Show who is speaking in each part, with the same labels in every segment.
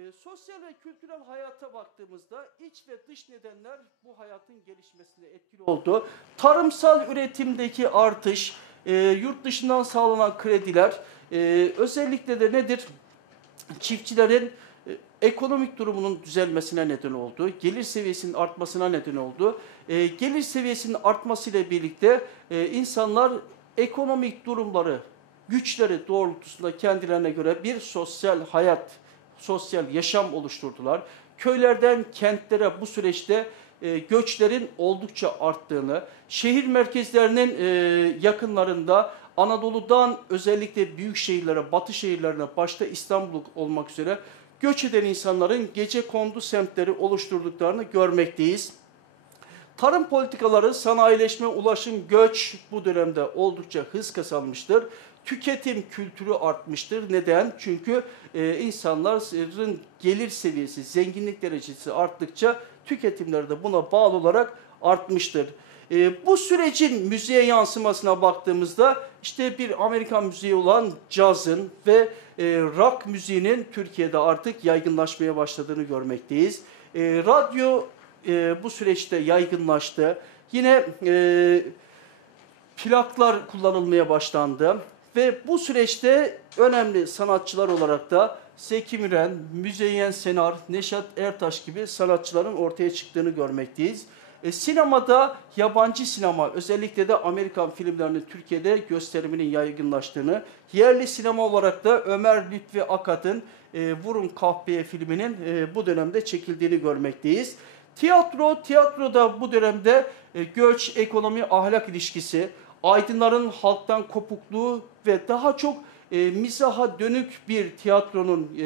Speaker 1: E, sosyal ve kültürel hayata baktığımızda iç ve dış nedenler bu hayatın gelişmesine etkili oldu. Tarımsal üretimdeki artış, e, yurt dışından sağlanan krediler, e, özellikle de nedir? Çiftçilerin e, ekonomik durumunun düzelmesine neden oldu. Gelir seviyesinin artmasına neden oldu. E, gelir seviyesinin artmasıyla birlikte e, insanlar ekonomik durumları, güçleri doğrultusunda kendilerine göre bir sosyal hayat, sosyal yaşam oluşturdular. Köylerden kentlere bu süreçte e, göçlerin oldukça arttığını, şehir merkezlerinin e, yakınlarında Anadolu'dan özellikle büyük şehirlere, batı şehirlerine başta İstanbul olmak üzere göç eden insanların gece kondu semtleri oluşturduklarını görmekteyiz. Tarım politikaları, sanayileşme, ulaşım, göç bu dönemde oldukça hız kazanmıştır. Tüketim kültürü artmıştır. Neden? Çünkü e, insanların gelir seviyesi, zenginlik derecesi arttıkça tüketimleri de buna bağlı olarak artmıştır. E, bu sürecin müziğe yansımasına baktığımızda işte bir Amerikan müziği olan cazın ve e, rock müziğinin Türkiye'de artık yaygınlaşmaya başladığını görmekteyiz. E, radyo e, bu süreçte yaygınlaştı. Yine e, plaklar kullanılmaya başlandı. Ve bu süreçte önemli sanatçılar olarak da Zeki Müren, Müzeyyen Senar, Neşat Ertaş gibi sanatçıların ortaya çıktığını görmekteyiz. E, sinemada yabancı sinema özellikle de Amerikan filmlerinin Türkiye'de gösteriminin yaygınlaştığını, yerli sinema olarak da Ömer Lütfi Akat'ın e, Vurun Kahpeye filminin e, bu dönemde çekildiğini görmekteyiz. Tiyatro, tiyatroda bu dönemde e, göç, ekonomi, ahlak ilişkisi, aydınların halktan kopukluğu ve daha çok e, mizaha dönük bir tiyatronun e,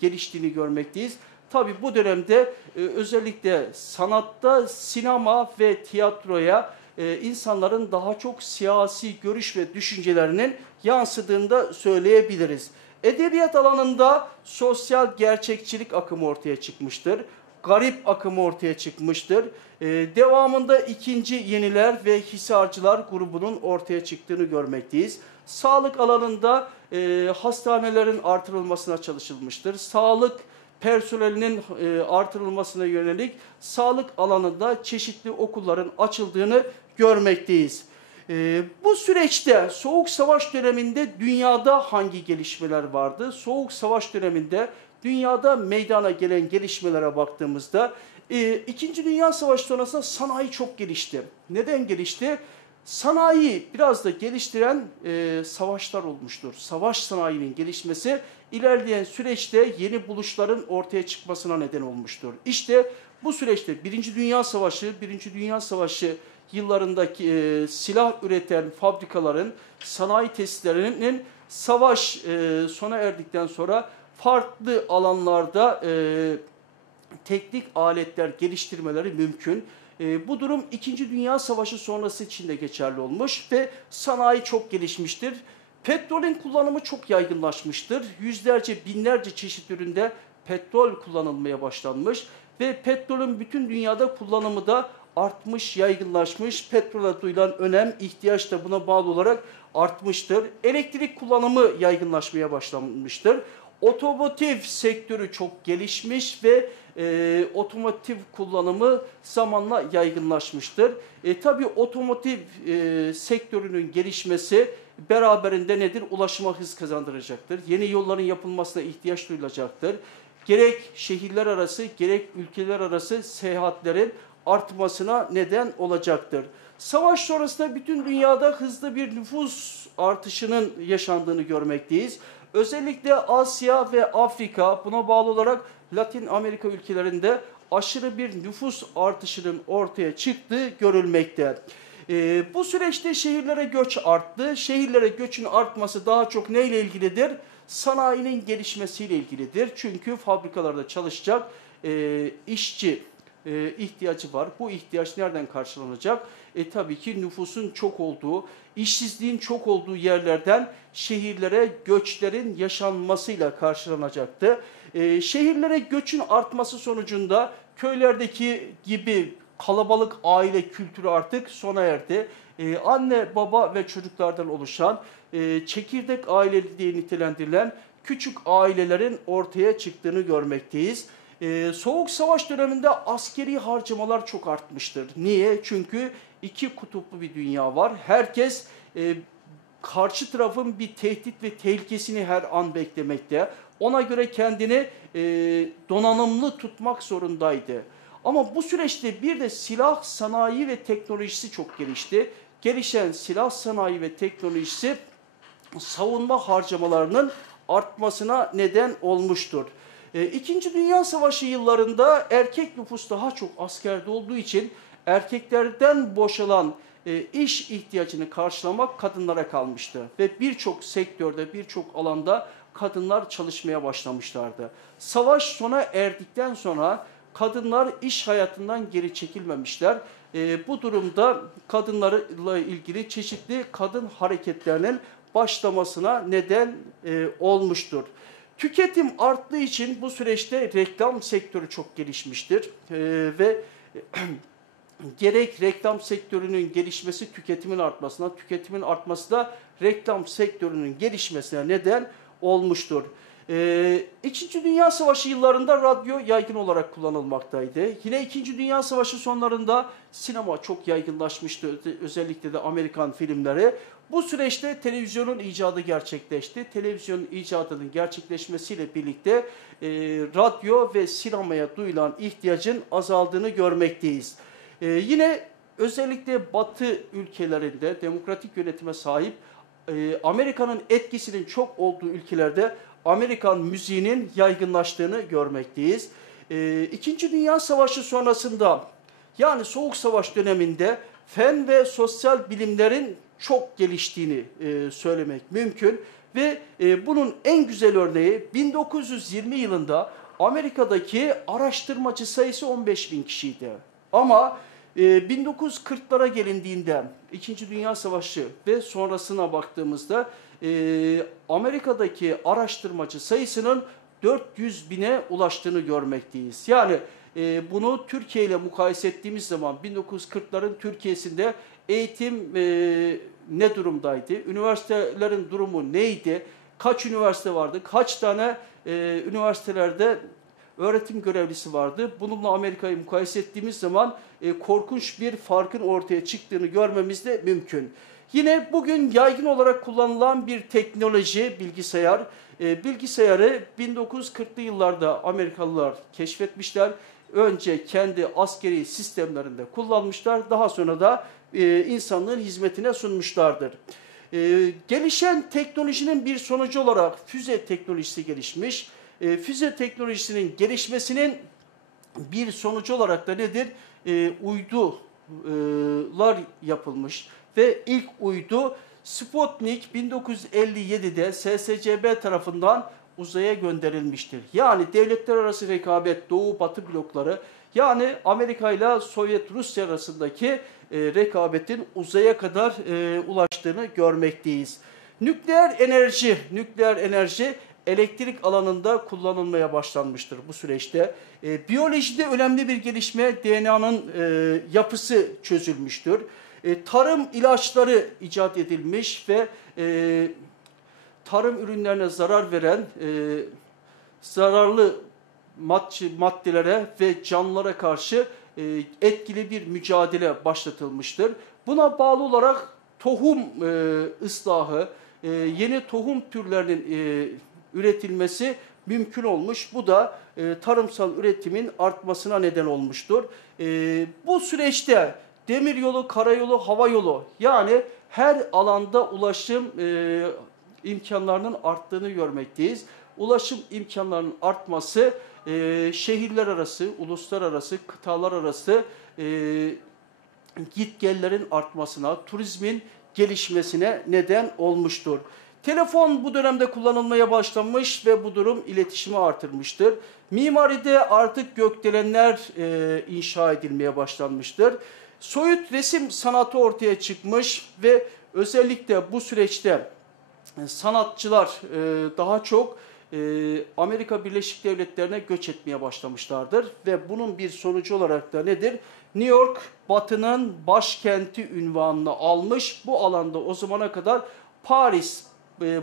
Speaker 1: geliştiğini görmekteyiz. Tabi bu dönemde e, özellikle sanatta, sinema ve tiyatroya e, insanların daha çok siyasi görüş ve düşüncelerinin yansıdığını da söyleyebiliriz. Edebiyat alanında sosyal gerçekçilik akımı ortaya çıkmıştır. Garip akımı ortaya çıkmıştır. Ee, devamında ikinci yeniler ve hisarcılar grubunun ortaya çıktığını görmekteyiz. Sağlık alanında e, hastanelerin artırılmasına çalışılmıştır. Sağlık personelinin e, artırılmasına yönelik sağlık alanında çeşitli okulların açıldığını görmekteyiz. E, bu süreçte Soğuk Savaş döneminde dünyada hangi gelişmeler vardı? Soğuk Savaş döneminde dünyada meydana gelen gelişmelere baktığımızda e, İkinci Dünya Savaşı sonrasında sanayi çok gelişti. Neden gelişti? Sanayi biraz da geliştiren e, savaşlar olmuştur. Savaş sanayinin gelişmesi ilerleyen süreçte yeni buluşların ortaya çıkmasına neden olmuştur. İşte bu süreçte Birinci Dünya Savaşı, Birinci Dünya Savaşı yıllarındaki e, silah üreten fabrikaların, sanayi tesislerinin savaş e, sona erdikten sonra farklı alanlarda e, teknik aletler geliştirmeleri mümkün. E, bu durum 2. Dünya Savaşı sonrası için de geçerli olmuş ve sanayi çok gelişmiştir. Petrolün kullanımı çok yaygınlaşmıştır. Yüzlerce, binlerce çeşit üründe petrol kullanılmaya başlanmış ve petrolün bütün dünyada kullanımı da artmış, yaygınlaşmış. Petrola duyulan önem, ihtiyaç da buna bağlı olarak artmıştır. Elektrik kullanımı yaygınlaşmaya başlanmıştır. Otomotiv sektörü çok gelişmiş ve e, otomotiv kullanımı zamanla yaygınlaşmıştır. E, tabii otomotiv e, sektörünün gelişmesi beraberinde nedir? Ulaşıma hız kazandıracaktır. Yeni yolların yapılmasına ihtiyaç duyulacaktır. Gerek şehirler arası gerek ülkeler arası seyahatlerin artmasına neden olacaktır. Savaş sonrasında bütün dünyada hızlı bir nüfus artışının yaşandığını görmekteyiz. Özellikle Asya ve Afrika buna bağlı olarak Latin Amerika ülkelerinde aşırı bir nüfus artışının ortaya çıktığı görülmekte. E, bu süreçte şehirlere göç arttı. Şehirlere göçün artması daha çok neyle ilgilidir? Sanayinin gelişmesiyle ilgilidir. Çünkü fabrikalarda çalışacak e, işçi e, ihtiyacı var. Bu ihtiyaç nereden karşılanacak? E, tabii ki nüfusun çok olduğu, işsizliğin çok olduğu yerlerden şehirlere göçlerin yaşanmasıyla karşılanacaktı. E, şehirlere göçün artması sonucunda köylerdeki gibi kalabalık aile kültürü artık sona erdi. Ee, anne, baba ve çocuklardan oluşan e, çekirdek aile diye nitelendirilen küçük ailelerin ortaya çıktığını görmekteyiz. Ee, Soğuk Savaş döneminde askeri harcamalar çok artmıştır. Niye? Çünkü iki kutuplu bir dünya var. Herkes e, karşı tarafın bir tehdit ve tehlikesini her an beklemekte. Ona göre kendini e, donanımlı tutmak zorundaydı. Ama bu süreçte bir de silah sanayi ve teknolojisi çok gelişti. Gelişen silah sanayi ve teknolojisi savunma harcamalarının artmasına neden olmuştur. E, İkinci Dünya Savaşı yıllarında erkek nüfus daha çok askerde olduğu için erkeklerden boşalan e, iş ihtiyacını karşılamak kadınlara kalmıştı. Ve birçok sektörde, birçok alanda kadınlar çalışmaya başlamışlardı. Savaş sona erdikten sonra kadınlar iş hayatından geri çekilmemişler. E, bu durumda kadınlarla ilgili çeşitli kadın hareketlerinin başlamasına neden e, olmuştur. Tüketim arttığı için bu süreçte reklam sektörü çok gelişmiştir e, ve gerek reklam sektörünün gelişmesi tüketimin artmasına, tüketimin artması da reklam sektörünün gelişmesine neden olmuştur. Ee, İkinci Dünya Savaşı yıllarında radyo yaygın olarak kullanılmaktaydı. Yine İkinci Dünya Savaşı sonlarında sinema çok yaygınlaşmıştı. Özellikle de Amerikan filmleri. Bu süreçte televizyonun icadı gerçekleşti. Televizyonun icadının gerçekleşmesiyle birlikte e, radyo ve sinemaya duyulan ihtiyacın azaldığını görmekteyiz. E, yine özellikle Batı ülkelerinde demokratik yönetime sahip e, Amerika'nın etkisinin çok olduğu ülkelerde Amerikan müziğinin yaygınlaştığını görmekteyiz. E, İkinci Dünya Savaşı sonrasında yani Soğuk Savaş döneminde fen ve sosyal bilimlerin çok geliştiğini e, söylemek mümkün. Ve e, bunun en güzel örneği 1920 yılında Amerika'daki araştırmacı sayısı 15 bin kişiydi. Ama e, 1940'lara gelindiğinde İkinci Dünya Savaşı ve sonrasına baktığımızda e, Amerika'daki araştırmacı sayısının 400 bine ulaştığını görmekteyiz. Yani e, bunu Türkiye ile mukayese ettiğimiz zaman 1940'ların Türkiye'sinde eğitim e, ne durumdaydı? Üniversitelerin durumu neydi? Kaç üniversite vardı? Kaç tane e, üniversitelerde öğretim görevlisi vardı? Bununla Amerika'yı mukayese ettiğimiz zaman e, korkunç bir farkın ortaya çıktığını görmemiz de mümkün. Yine bugün yaygın olarak kullanılan bir teknoloji bilgisayar. E, bilgisayarı 1940'lı yıllarda Amerikalılar keşfetmişler. Önce kendi askeri sistemlerinde kullanmışlar. Daha sonra da e, insanlığın hizmetine sunmuşlardır. E, gelişen teknolojinin bir sonucu olarak füze teknolojisi gelişmiş. E, füze teknolojisinin gelişmesinin bir sonucu olarak da nedir? E, uydular yapılmış ve ilk uydu Sputnik 1957'de SSCB tarafından uzaya gönderilmiştir. Yani devletler arası rekabet, Doğu Batı blokları yani Amerika ile Sovyet Rusya arasındaki e, rekabetin uzaya kadar e, ulaştığını görmekteyiz. Nükleer enerji, nükleer enerji elektrik alanında kullanılmaya başlanmıştır bu süreçte. E, biyolojide önemli bir gelişme DNA'nın e, yapısı çözülmüştür. E, tarım ilaçları icat edilmiş ve e, tarım ürünlerine zarar veren e, zararlı maddelere ve canlılara karşı e, etkili bir mücadele başlatılmıştır. Buna bağlı olarak tohum e, ıslahı, e, yeni tohum türlerinin e, üretilmesi mümkün olmuş. Bu da e, tarımsal üretimin artmasına neden olmuştur. E, bu süreçte demiryolu, karayolu, hava yolu yani her alanda ulaşım e, imkanlarının arttığını görmekteyiz. Ulaşım imkanlarının artması e, şehirler arası, uluslararası, kıtalar arası e, gitgellerin artmasına, turizmin gelişmesine neden olmuştur. Telefon bu dönemde kullanılmaya başlanmış ve bu durum iletişimi artırmıştır. Mimaride artık gökdelenler e, inşa edilmeye başlanmıştır. Soyut resim sanatı ortaya çıkmış ve özellikle bu süreçte e, sanatçılar e, daha çok e, Amerika Birleşik Devletleri'ne göç etmeye başlamışlardır. Ve bunun bir sonucu olarak da nedir? New York Batı'nın başkenti ünvanını almış. Bu alanda o zamana kadar Paris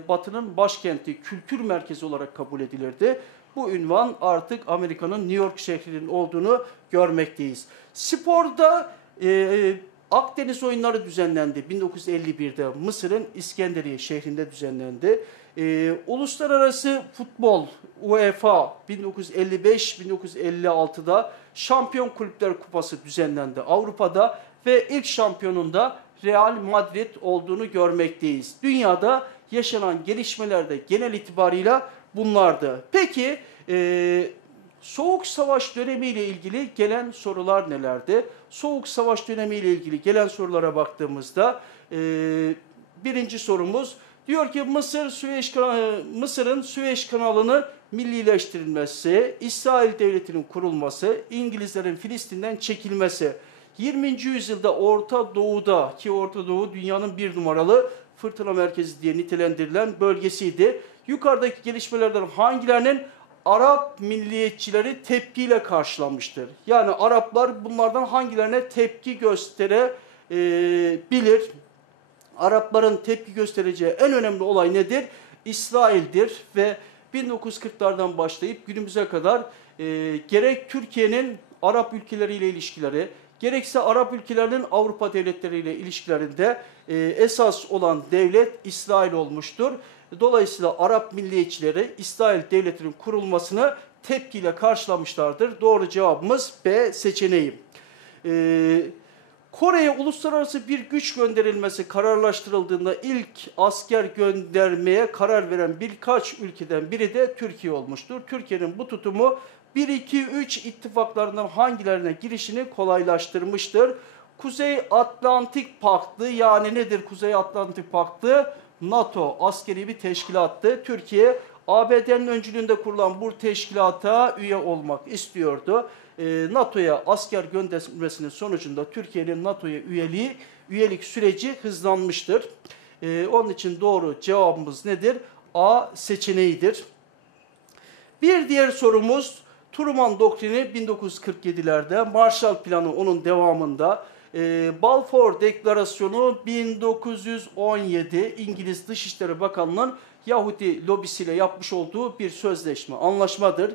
Speaker 1: Batı'nın başkenti, kültür merkezi olarak kabul edilirdi. Bu ünvan artık Amerika'nın New York şehrinin olduğunu görmekteyiz. Sporda e, Akdeniz oyunları düzenlendi 1951'de Mısır'ın İskenderiye şehrinde düzenlendi. E, Uluslararası Futbol UEFA 1955-1956'da Şampiyon Kulüpler Kupası düzenlendi Avrupa'da ve ilk şampiyonunda Real Madrid olduğunu görmekteyiz. Dünyada yaşanan gelişmelerde genel itibarıyla bunlardı. Peki e, Soğuk Savaş dönemiyle ilgili gelen sorular nelerdi? Soğuk Savaş dönemiyle ilgili gelen sorulara baktığımızda e, birinci sorumuz diyor ki Mısır Süveyş Mısır'ın Süveyş kanalını millileştirilmesi, İsrail devletinin kurulması, İngilizlerin Filistin'den çekilmesi. 20. yüzyılda Orta Doğu'da ki Orta Doğu dünyanın bir numaralı fırtına merkezi diye nitelendirilen bölgesiydi. Yukarıdaki gelişmelerden hangilerinin Arap milliyetçileri tepkiyle karşılanmıştır? Yani Araplar bunlardan hangilerine tepki gösterebilir? Arapların tepki göstereceği en önemli olay nedir? İsrail'dir ve 1940'lardan başlayıp günümüze kadar e, gerek Türkiye'nin Arap ülkeleriyle ilişkileri, gerekse Arap ülkelerinin Avrupa devletleriyle ilişkilerinde e, esas olan devlet İsrail olmuştur. Dolayısıyla Arap milliyetçileri İsrail devletinin kurulmasını tepkiyle karşılamışlardır. Doğru cevabımız B seçeneği. Ee, Kore'ye uluslararası bir güç gönderilmesi kararlaştırıldığında ilk asker göndermeye karar veren birkaç ülkeden biri de Türkiye olmuştur. Türkiye'nin bu tutumu 1-2-3 ittifaklarından hangilerine girişini kolaylaştırmıştır. Kuzey Atlantik Paktı yani nedir Kuzey Atlantik Paktı? NATO askeri bir teşkilattı. Türkiye ABD'nin öncülüğünde kurulan bu teşkilata üye olmak istiyordu. Ee, NATO'ya asker gönderilmesinin sonucunda Türkiye'nin NATO'ya üyeliği, üyelik süreci hızlanmıştır. Ee, onun için doğru cevabımız nedir? A seçeneğidir. Bir diğer sorumuz Truman doktrini 1947'lerde, Marshall Planı onun devamında, e, Balfour Deklarasyonu 1917 İngiliz Dışişleri Bakanlığı'nın Yahudi lobisiyle yapmış olduğu bir sözleşme, anlaşmadır.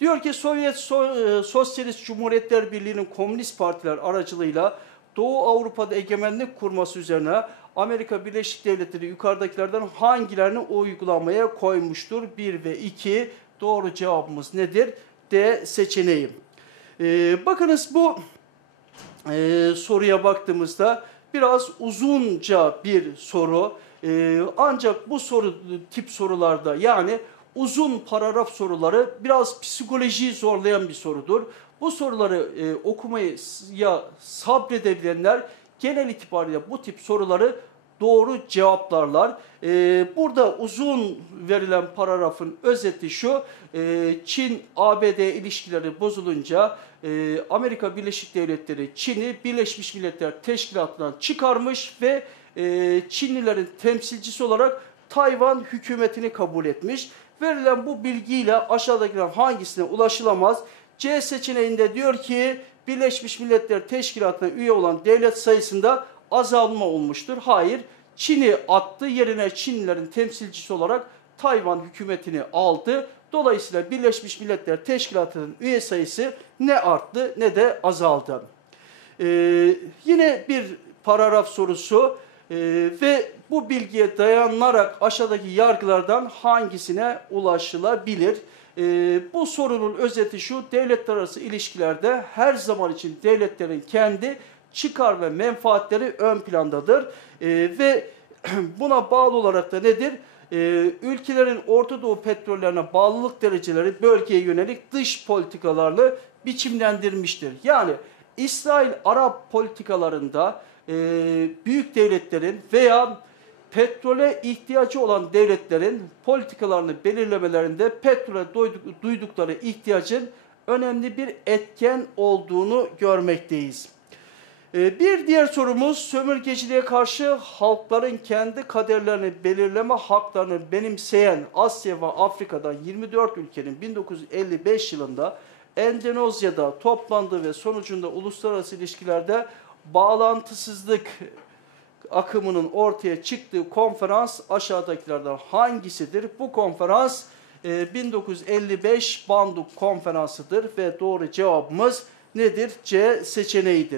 Speaker 1: Diyor ki Sovyet so e, Sosyalist Cumhuriyetler Birliği'nin komünist partiler aracılığıyla Doğu Avrupa'da egemenlik kurması üzerine Amerika Birleşik Devletleri yukarıdakilerden hangilerini uygulamaya koymuştur? 1 ve 2 doğru cevabımız nedir? D seçeneği. Ee, bakınız bu e, soruya baktığımızda biraz uzunca bir soru. E, ancak bu soru tip sorularda yani uzun paragraf soruları biraz psikolojiyi zorlayan bir sorudur. Bu soruları e, okumaya sabredebilenler genel itibariyle bu tip soruları doğru cevaplarlar. Ee, burada uzun verilen paragrafın özeti şu, e, Çin-ABD ilişkileri bozulunca e, Amerika Birleşik Devletleri Çin'i Birleşmiş Milletler Teşkilatı'ndan çıkarmış ve Çinlilerin temsilcisi olarak Tayvan hükümetini kabul etmiş. Verilen bu bilgiyle aşağıdakilerden hangisine ulaşılamaz? C seçeneğinde diyor ki Birleşmiş Milletler Teşkilatı'na üye olan devlet sayısında azalma olmuştur. Hayır, Çin'i attı, yerine Çinlilerin temsilcisi olarak Tayvan hükümetini aldı. Dolayısıyla Birleşmiş Milletler Teşkilatı'nın üye sayısı ne arttı ne de azaldı. Ee, yine bir paragraf sorusu ee, ve bu bilgiye dayanarak aşağıdaki yargılardan hangisine ulaşılabilir? Ee, bu sorunun özeti şu, devletler arası ilişkilerde her zaman için devletlerin kendi çıkar ve menfaatleri ön plandadır. Ee, ve buna bağlı olarak da nedir? Ee, ülkelerin Orta Doğu petrollerine bağlılık dereceleri bölgeye yönelik dış politikalarla biçimlendirmiştir. Yani İsrail Arap politikalarında e, büyük devletlerin veya petrole ihtiyacı olan devletlerin politikalarını belirlemelerinde petrole duydukları ihtiyacın önemli bir etken olduğunu görmekteyiz. Ee, bir diğer sorumuz sömürgeciliğe karşı halkların kendi kaderlerini belirleme haklarını benimseyen Asya ve Afrika'dan 24 ülkenin 1955 yılında Endonezya'da toplandığı ve sonucunda uluslararası ilişkilerde bağlantısızlık akımının ortaya çıktığı konferans aşağıdakilerden hangisidir? Bu konferans e, 1955 Bandung Konferansı'dır ve doğru cevabımız nedir? C seçeneğidir.